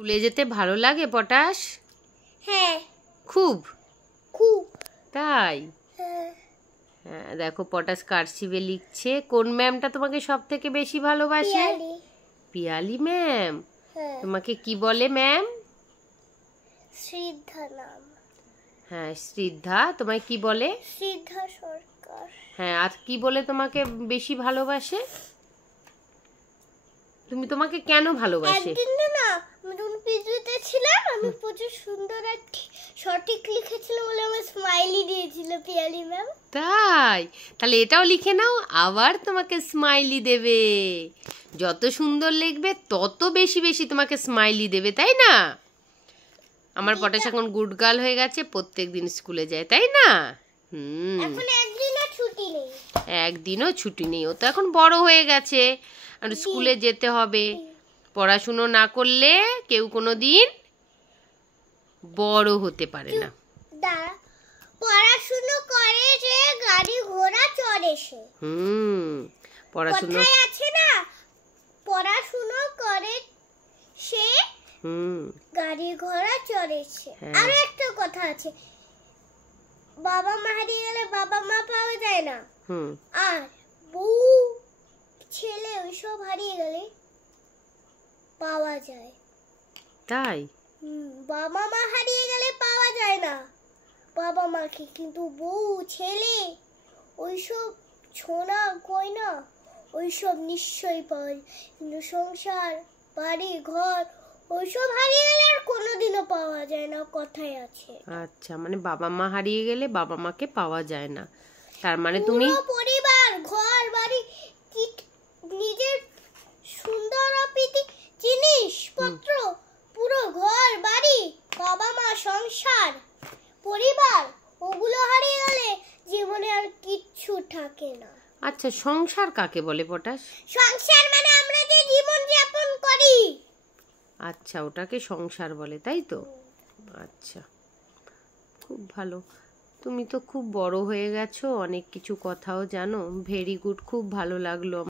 স্কুলে যেতে ভালো লাগে পটাশ? হ্যাঁ, খুব খুব। তাই? হ্যাঁ, হ্যাঁ, দেখো পটাশ কারসিভে লিখছে। কোন ম্যামটা তোমাকে সব থেকে বেশি ভালোবাসে? পিয়ালি। পিয়ালি ম্যাম। হ্যাঁ, তোমাকে কি বলে ম্যাম? সিদ্ধা নাম। হ্যাঁ, শ্রদ্ধা। তোমায় কি বলে? সিদ্ধা সরকার। হ্যাঁ, আর কি বলে তোমাকে বেশি ভালোবাসে? তোমাকে কেন ভালোবাসে? একদিন না আমি যখন পিজিতে ছিলাম, আমি প্রচুর সুন্দর আর সঠিক লিখেছিলাম বলে আমার স্মাইলি দিয়েছিল পিয়ালি ম্যাম। তাই? তাহলে এটাও লিখে নাও, আবার তোমাকে স্মাইলি দেবে। যত সুন্দর লিখবে তত বেশি বেশি তোমাকে স্মাইলি দেবে, তাই না? আমার পটাশ এখন গুড গার্ল হয়ে গেছে, প্রত্যেকদিন স্কুলে যায়, তাই না? এখন একদিনও ছুটি নেই। একদিনও ছুটি নেই, ও তো এখন বড় হয়ে গেছে আর স্কুলে যেতে হবে। পড়াশুনো না করলে কেউ কোনোদিন বড় হতে পারে না। পড়াশুনো করে যে গাড়ি ঘোড়া চড়ে সে। পড়াশুনো কথায় আছে না, পড়াশুনো করে সে গাড়ি ঘোড়া চড়েছে। আর একটা কথা আছে, বাবা মা হারিয়ে গেলে বাবা মা পাওয়া যায় না, আর বউ ছেলে ওইসব হারিয়ে গেলে পাওয়া যায়। তাই? বাবা মা হারিয়ে গেলে পাওয়া যায় না বাবা মাকে, কিন্তু বউ ছেলে ওইসব সোনা গয়না ওইসব নিশ্চয়ই পাওয়া যায়। কিন্তু সংসার বাড়ি ঘর ওইসব হারিয়ে গেলে আর কোনোদিনও পাওয়া যায় না, কথায় আছে। আচ্ছা, মানে বাবা মা হারিয়ে গেলে বাবা মাকে পাওয়া যায় না, তার মানে তুমি পরিবার ঘর বাড়ি নিজের সুন্দর অপ্রীতি জিনিসপত্র, পুরো ঘর বাড়ি বাবা মা সংসার পরিবার, ওগুলো হারিয়ে গেলে জীবনে আর কিচ্ছু থাকে না। আচ্ছা, সংসার কাকে বলে পটাশ? সংসার মানে আমরা যে জীবন যাপন করি। আচ্ছা, ওটাকে সংসার বলে, তাই তো? আচ্ছা, খুব ভালো। তুমি তো খুব বড় হয়ে গেছো, অনেক কিছু কথাও জানো। ভেরি গুড, খুব ভালো লাগলো।